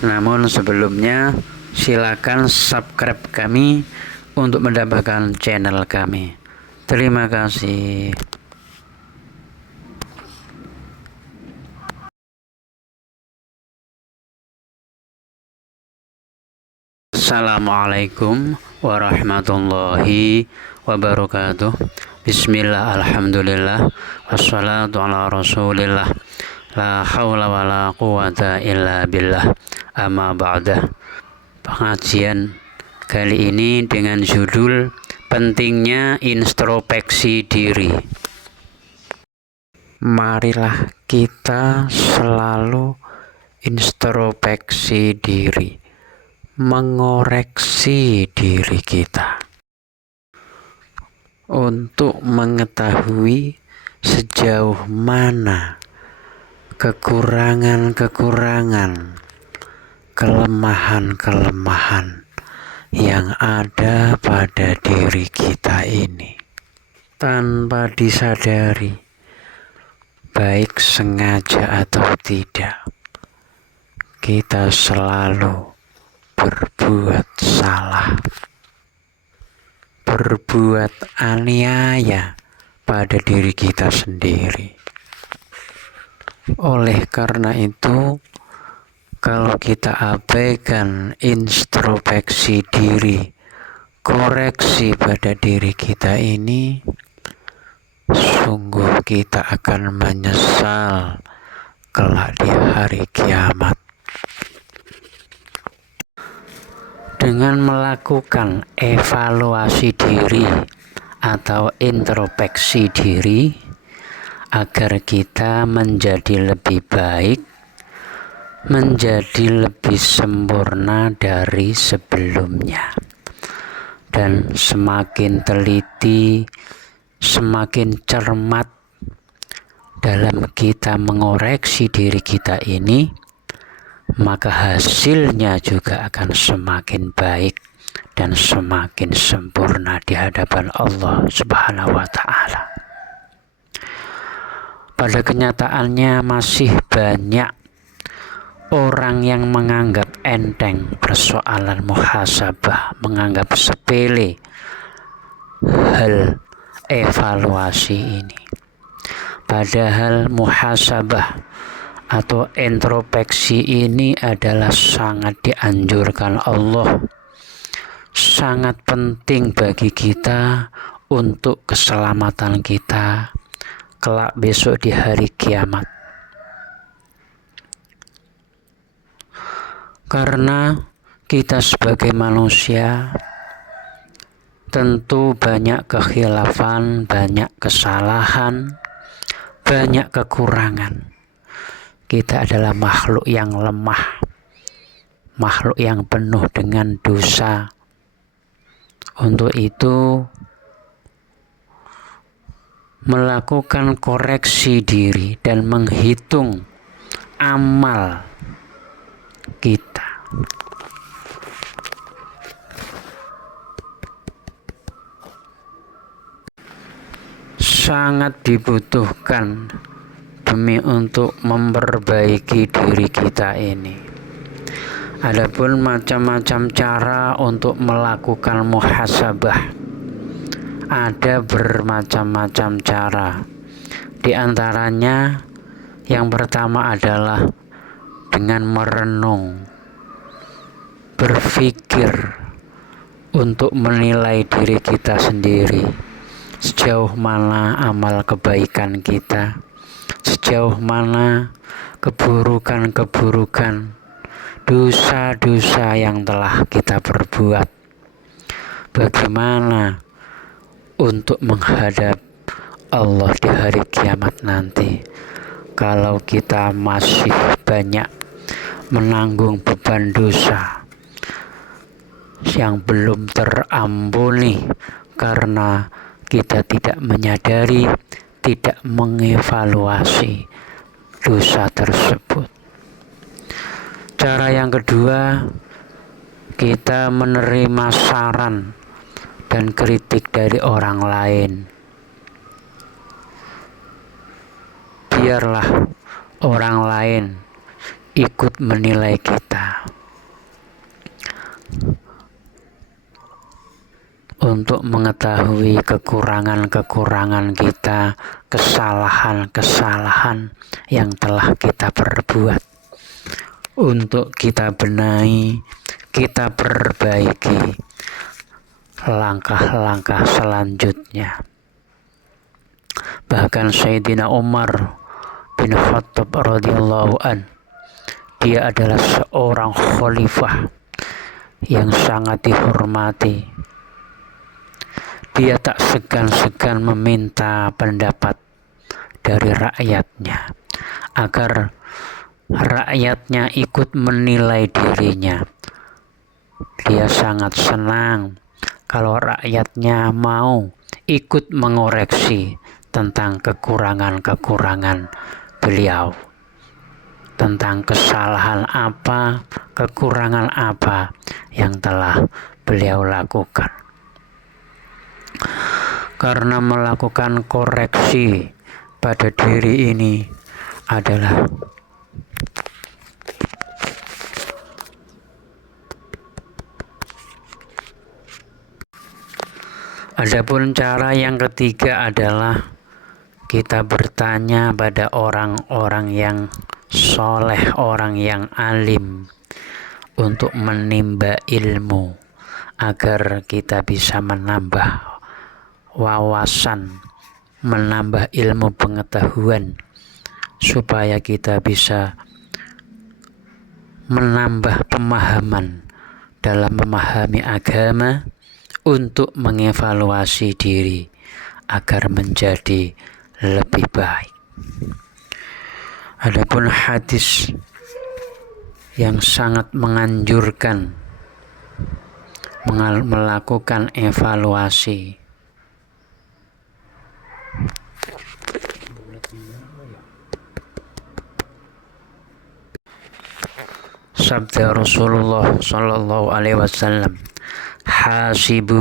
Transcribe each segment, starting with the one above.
Namun sebelumnya silakan subscribe kami untuk mendapatkan channel kami. Terima kasih. Assalamualaikum warahmatullahi wabarakatuh. Bismillah, alhamdulillah, wassalatu ala rasulillah, la hawla wa la quwata illa billah, amma ba'dah. Pengajian kali ini dengan judul pentingnya introspeksi diri. Marilah kita selalu introspeksi diri, mengoreksi diri kita untuk mengetahui sejauh mana kekurangan-kekurangan, kelemahan-kelemahan yang ada pada diri kita ini. Tanpa disadari, baik sengaja atau tidak, kita selalu berbuat salah, berbuat aniaya pada diri kita sendiri. Oleh karena itu, kalau kita abaikan introspeksi diri, koreksi pada diri kita ini, sungguh kita akan menyesal kelak di hari kiamat. Dengan melakukan evaluasi diri atau introspeksi diri agar kita menjadi lebih baik, menjadi lebih sempurna dari sebelumnya, dan semakin teliti, semakin cermat dalam kita mengoreksi diri kita ini, maka hasilnya juga akan semakin baik dan semakin sempurna di hadapan Allah Subhanahu wa Ta'ala. Pada kenyataannya masih banyak orang yang menganggap enteng persoalan muhasabah, menganggap sepele hal evaluasi ini. Padahal muhasabah atau introspeksi ini adalah sangat dianjurkan Allah, sangat penting bagi kita untuk keselamatan kita kelak besok di hari kiamat. Karena kita sebagai manusia tentu banyak kekhilafan, banyak kesalahan, banyak kekurangan. Kita adalah makhluk yang lemah, makhluk yang penuh dengan dosa. Untuk itu, melakukan koreksi diri dan menghitung amal kita sangat dibutuhkan demi untuk memperbaiki diri kita ini. Adapun macam-macam cara untuk melakukan muhasabah, ada bermacam-macam cara. Di antaranya yang pertama adalah dengan merenung, berpikir untuk menilai diri kita sendiri, sejauh mana amal kebaikan kita, sejauh mana keburukan-keburukan, dosa-dosa yang telah kita perbuat. Bagaimana untuk menghadap Allah di hari kiamat nanti, kalau kita masih banyak menanggung beban dosa yang belum terampuni karena kita tidak menyadari, tidak mengevaluasi dosa tersebut. Cara yang kedua, kita menerima saran dan kritik dari orang lain. Biarlah orang lain ikut menilai kita. untuk mengetahui kekurangan-kekurangan kita, kesalahan-kesalahan yang telah kita perbuat, untuk kita benahi, kita perbaiki langkah-langkah selanjutnya. Bahkan Sayyidina Umar bin Khattab radhiyallahu an, dia adalah seorang khalifah yang sangat dihormati. Dia tak segan-segan meminta pendapat dari rakyatnya agar rakyatnya ikut menilai dirinya. Dia sangat senang kalau rakyatnya mau ikut mengoreksi tentang kekurangan-kekurangan beliau, tentang kesalahan apa, kekurangan apa yang telah beliau lakukan. Karena melakukan koreksi pada diri ini adalah adapun cara yang ketiga adalah kita bertanya pada orang-orang yang soleh, orang yang alim, untuk menimba ilmu agar kita bisa menambah wawasan, menambah ilmu pengetahuan, supaya kita bisa menambah pemahaman dalam memahami agama, untuk mengevaluasi diri agar menjadi lebih baik. Adapun hadis yang sangat menganjurkan melakukan evaluasi. Sabda Rasulullah sallallahu alaihi wasallam, hasibu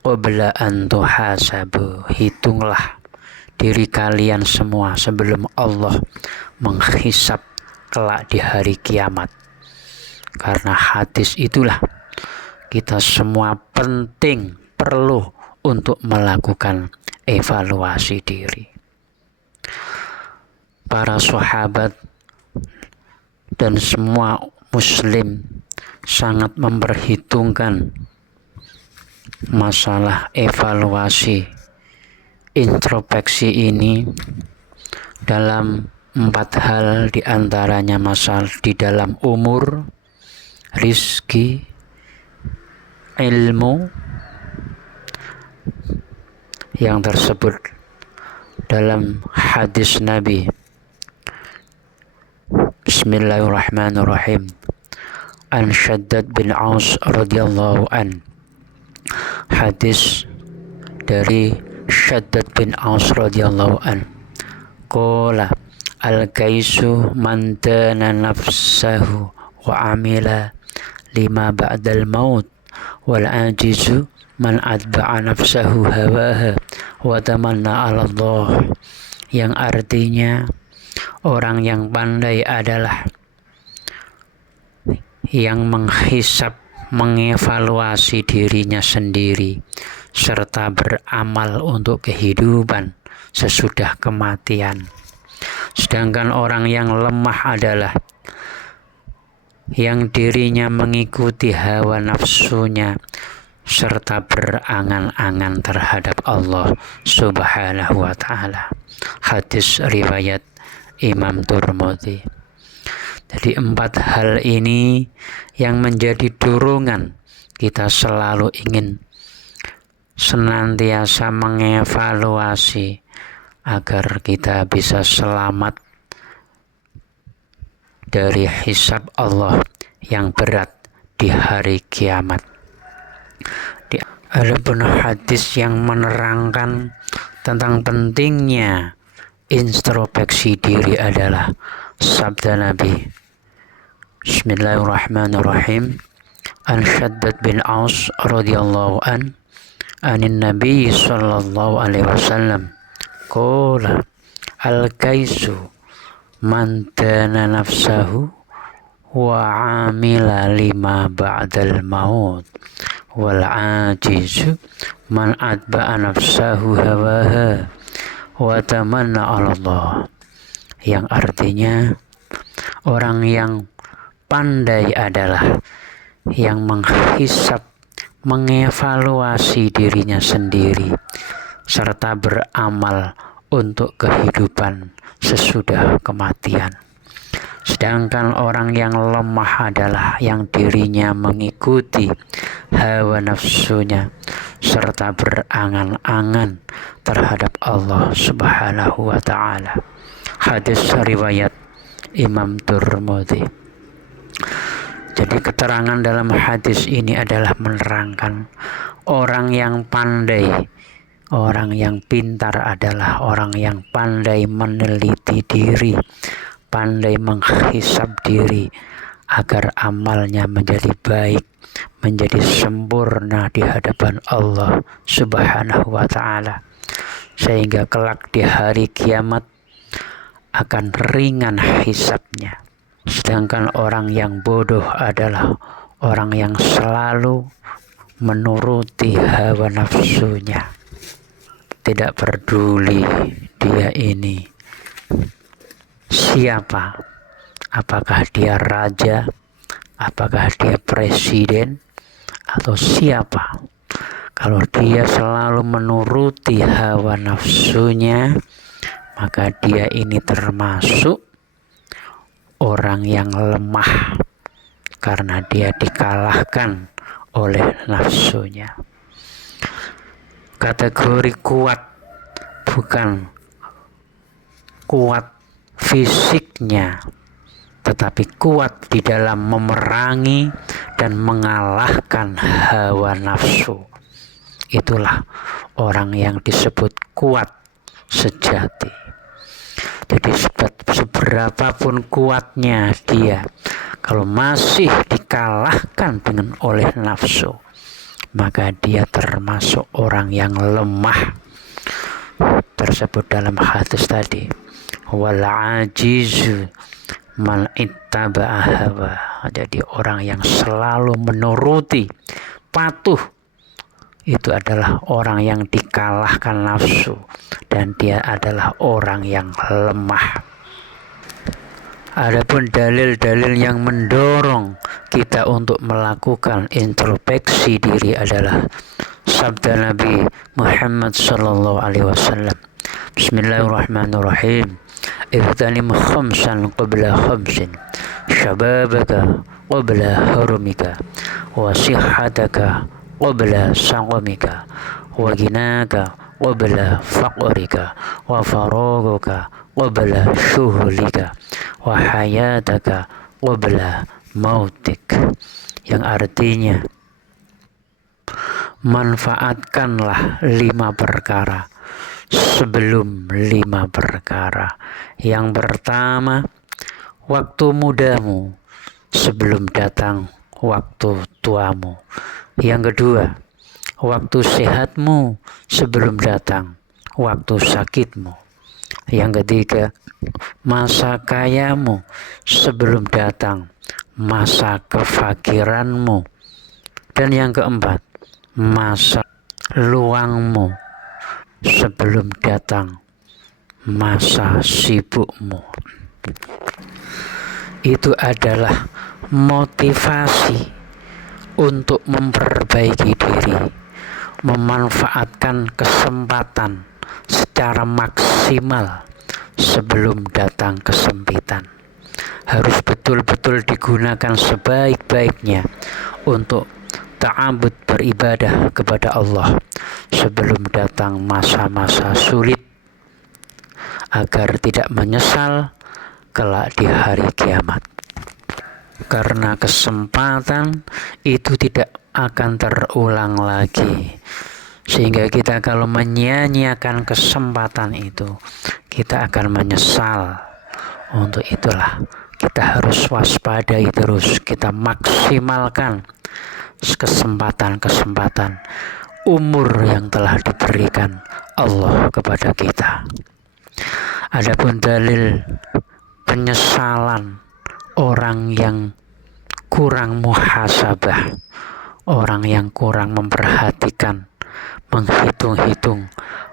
qabla an tuhasabu, hitunglah diri kalian semua sebelum Allah menghisap kelak di hari kiamat. Karena hadis itulah kita semua perlu untuk melakukan evaluasi diri. Para sahabat dan semua muslim sangat memperhitungkan masalah evaluasi, introspeksi ini dalam 4 hal, diantaranya masalah di dalam umur, rizki, ilmu, yang tersebut dalam hadis Nabi. Bismillahirrahmanirrahim. An Shaddad bin Aus radhiyallahu an. Hadis dari Shaddad bin Aus radhiyallahu an. Qala al-kaisu man dana nafsahu wa amila lima ba'dal maut, wal ajizu man atba'a nafsahu hawaha wa tamanna 'ala Allah. Yang artinya, orang yang pandai adalah yang menghisap, mengevaluasi dirinya sendiri, serta beramal untuk kehidupan sesudah kematian. Sedangkan orang yang lemah adalah yang dirinya mengikuti hawa nafsunya, serta berangan-angan terhadap Allah Subhanahu wa ta'ala. Hadis riwayat Imam Tirmidzi. Jadi 4 hal ini yang menjadi dorongan kita selalu ingin senantiasa mengevaluasi agar kita bisa selamat dari hisab Allah yang berat di hari kiamat. Ada benar hadis yang menerangkan tentang pentingnya introspeksi diri adalah sabda Nabi. Bismillahirrahmanirrahim. An Shaddad bin Aus radhiyallahu an, anin Nabi sallallahu alaihi wasallam, qala al-kaisu man dana nafsahu wa amila lima ba'dal maut, wal ajizu man atba'a nafsahu hawaha wa tamanna 'ala Allah, yang artinya orang yang pandai adalah yang menghisap, mengevaluasi dirinya sendiri serta beramal untuk kehidupan sesudah kematian. Sedangkan orang yang lemah adalah yang dirinya mengikuti hawa nafsunya serta berangan-angan terhadap Allah Subhanahu wa ta'ala. Hadis riwayat Imam Tirmidzi. Jadi keterangan dalam hadis ini adalah menerangkan orang yang pandai, orang yang pintar adalah orang yang pandai meneliti diri, pandai menghisab diri agar amalnya menjadi baik, menjadi sempurna di hadapan Allah Subhanahu wa ta'ala, sehingga kelak di hari kiamat akan ringan hisabnya. Sedangkan orang yang bodoh adalah orang yang selalu menuruti hawa nafsunya, tidak peduli dia ini siapa, apakah dia raja, apakah dia presiden, atau siapa. Kalau dia selalu menuruti hawa nafsunya, maka dia ini termasuk orang yang lemah karena dia dikalahkan oleh nafsunya. Kategori kuat bukan kuat fisiknya, tetapi kuat di dalam memerangi dan mengalahkan hawa nafsu. Itulah orang yang disebut kuat sejati. Jadi seberapapun kuatnya dia, kalau masih dikalahkan oleh nafsu, maka dia termasuk orang yang lemah. Tersebut dalam hadis tadi, wal ajizu man ittaba'a hawa. Jadi orang yang selalu menuruti, patuh, itu adalah orang yang dikalahkan nafsu, dan dia adalah orang yang lemah. Adapun dalil-dalil yang mendorong kita untuk melakukan introspeksi diri adalah sabda Nabi Muhammad sallallahu alaihi wasallam. Bismillahirrahmanirrahim. Ibtanim khamsan qabla khamsin, syababaka qabla harumika, wa sihhataka qabla saqamika, wa ginaka qabla faqrika, wa faraguka qabla syuhlika, wa hayataka qabla mautik. Yang artinya, manfaatkanlah 5 perkara sebelum 5 perkara. Yang pertama, waktu mudamu sebelum datang waktu tuamu. Yang kedua, waktu sehatmu sebelum datang waktu sakitmu. Yang ketiga, masa kayamu sebelum datang masa kefakiranmu. Dan yang keempat, masa luangmu sebelum datang masa sibukmu. Itu adalah motivasi untuk memperbaiki diri, memanfaatkan kesempatan secara maksimal sebelum datang kesempitan. Harus betul-betul digunakan sebaik-baiknya untuk ta'abud, beribadah kepada Allah sebelum datang masa-masa sulit, agar tidak menyesal kelak di hari kiamat. Karena kesempatan itu tidak akan terulang lagi, sehingga kita kalau menyia-nyiakan kesempatan itu, kita akan menyesal. Untuk itulah kita harus waspadai terus, kita maksimalkan kesempatan-kesempatan umur yang telah diberikan Allah kepada kita. Adapun dalil penyesalan orang yang kurang muhasabah, orang yang kurang memperhatikan, menghitung-hitung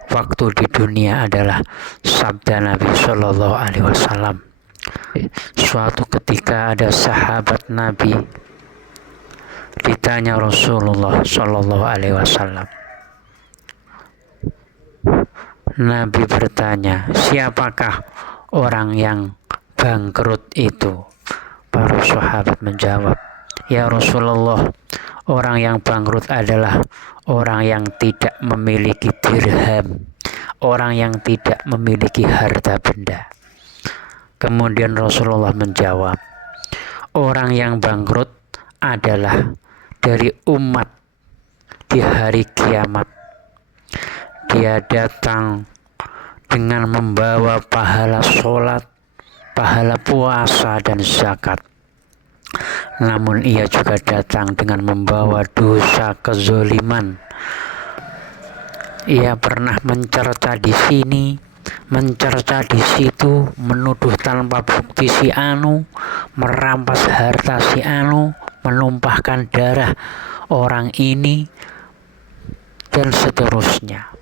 waktu di dunia adalah sabda Nabi Shallallahu Alaihi Wasallam. Suatu ketika ada sahabat Nabi ditanya Rasulullah Shallallahu Alaihi Wasallam. Nabi bertanya, siapakah orang yang bangkrut itu? Para sahabat menjawab, ya Rasulullah, orang yang bangkrut adalah orang yang tidak memiliki dirham, orang yang tidak memiliki harta benda. Kemudian Rasulullah menjawab, orang yang bangkrut adalah dari umat di hari kiamat. Dia datang dengan membawa pahala sholat, pahala puasa dan zakat. Namun ia juga datang dengan membawa dosa kezoliman. Ia pernah mencerca di sini, mencerca di situ, menuduh tanpa bukti si anu, merampas harta si anu, menumpahkan darah orang ini, dan seterusnya.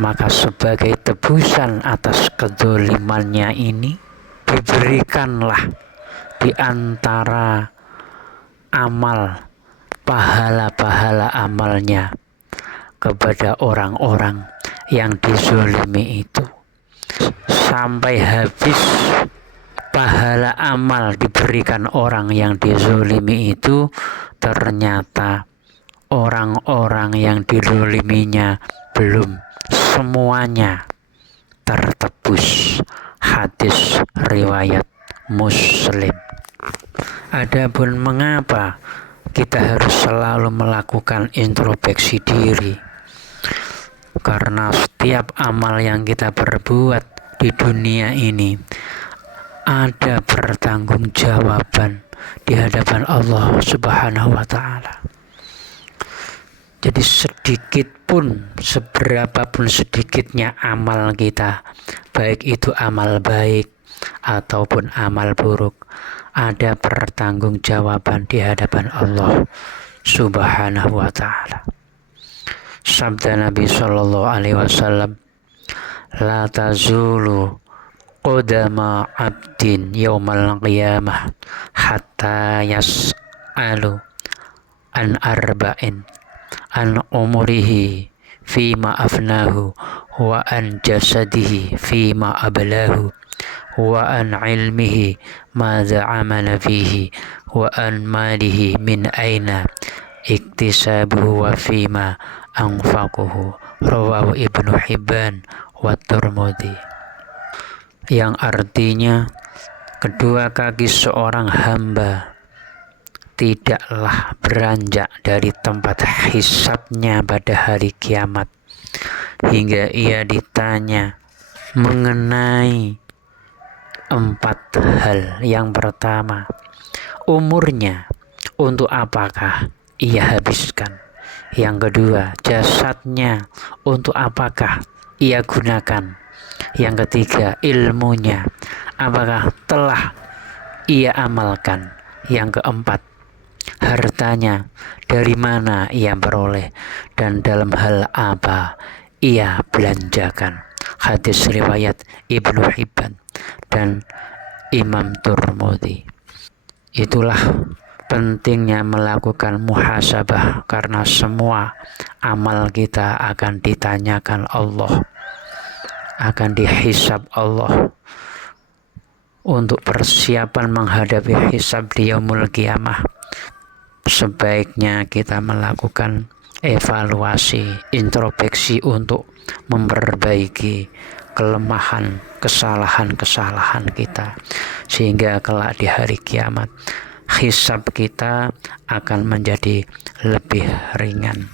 Maka sebagai tebusan atas kedzolimannya ini, diberikanlah di antara amal, pahala-pahala amalnya kepada orang-orang yang dizolimi itu. Sampai habis pahala amal diberikan orang yang dizolimi itu, ternyata orang-orang yang dizoliminya belum semuanya tertebus. Hadis riwayat Muslim. Adapun mengapa kita harus selalu melakukan introspeksi diri? Karena setiap amal yang kita perbuat di dunia ini ada pertanggungjawaban di hadapan Allah Subhanahu wa Ta'ala. Jadi sedikit pun, seberapa pun sedikitnya amal kita, baik itu amal baik ataupun amal buruk, ada pertanggungjawaban di hadapan Allah Subhanahu wa Ta'ala. Sabda Nabi Shallallahu Alaihi Wasallam, la tazulu qadama abdin yaumal qiyamah hatta yas'alu an arba'in, an umurihi fima afnahu, wa an jasadihi fima ablahu, wa an ilmihi madza amala fihi, wa an malihi min aina iktisabuhu wa fima anfaquhu. Rawahu Ibnu Hibban wa Tirmidzi. Yang artinya, kedua kaki seorang hamba tidaklah beranjak dari tempat hisabnya pada hari kiamat hingga ia ditanya mengenai 4 hal. Yang pertama, umurnya, untuk apakah ia habiskan. Yang kedua, jasadnya, untuk apakah ia gunakan. Yang ketiga, ilmunya, apakah telah ia amalkan. Yang keempat, hartanya, dari mana ia beroleh dan dalam hal apa ia belanjakan. Hadis riwayat Ibnu Hibban dan Imam Tirmidzi. Itulah pentingnya melakukan muhasabah, karena semua amal kita akan ditanyakan Allah, akan dihisab Allah. Untuk persiapan menghadapi hisab di yaumul qiyamah, sebaiknya kita melakukan evaluasi, introspeksi untuk memperbaiki kelemahan, kesalahan-kesalahan kita, sehingga kelak di hari kiamat hisab kita akan menjadi lebih ringan.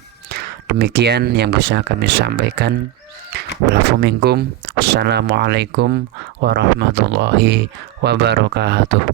Demikian yang bisa kami sampaikan. Wassalamualaikum warahmatullahi wabarakatuh.